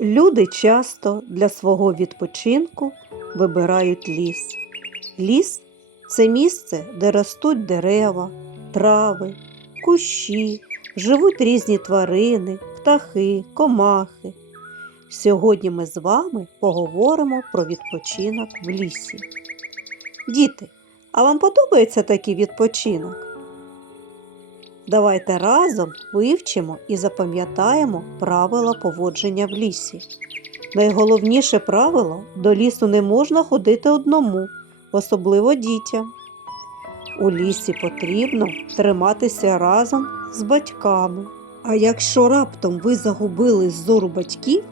Люди часто для свого відпочинку вибирають ліс. Ліс це місце, де ростуть дерева, трави, кущі, живуть різні тварини, птахи, комахи. Сьогодні ми з вами поговоримо про відпочинок в лісі. Діти, а вам подобається такий відпочинок? Давайте разом вивчимо і запам'ятаємо правила поводження в лісі. Найголовніше правило до лісу не можна ходити одному, особливо дітям. У лісі потрібно триматися разом з батьками. А якщо раптом ви загубили з зору батьків,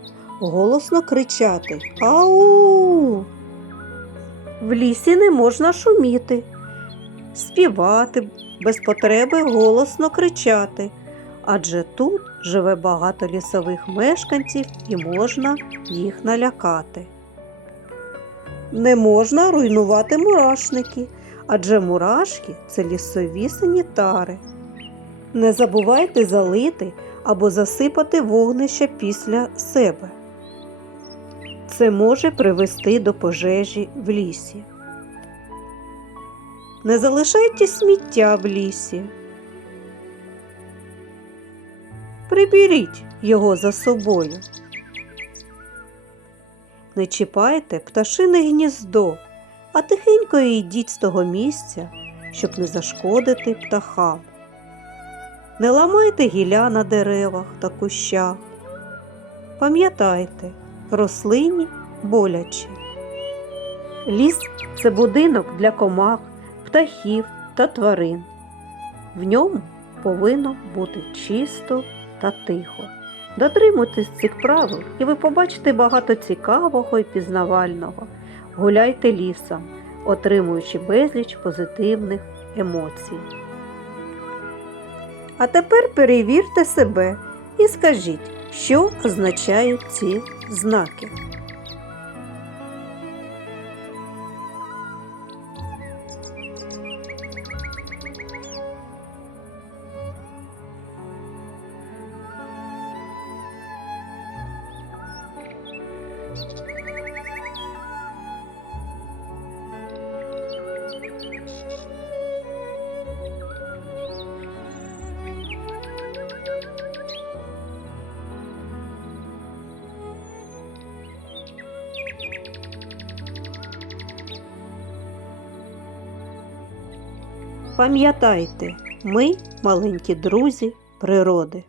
голосно кричати Ау! В лісі не можна шуміти, співати, без потреби голосно кричати, адже тут живе багато лісових мешканців і можна їх налякати. Не можна руйнувати мурашники, адже мурашки це лісові санітари. Не забувайте залити або засипати вогнище після себе. Це може привести до пожежі в лісі. Не залишайте сміття в лісі. Приберіть його за собою. Не чіпайте пташине гніздо, а тихенько йдіть з того місця, щоб не зашкодити птахам. Не ламайте гілля на деревах та кущах. Пам'ятайте, рослині боляче. Ліс це будинок для комах, птахів та тварин. В ньому повинно бути чисто та тихо. Дотримуйтесь цих правил, і ви побачите багато цікавого і пізнавального. Гуляйте лісом, отримуючи безліч позитивних емоцій. А тепер перевірте себе і скажіть, що означають ці знаки. Пам'ятайте, ми маленькі друзі природи.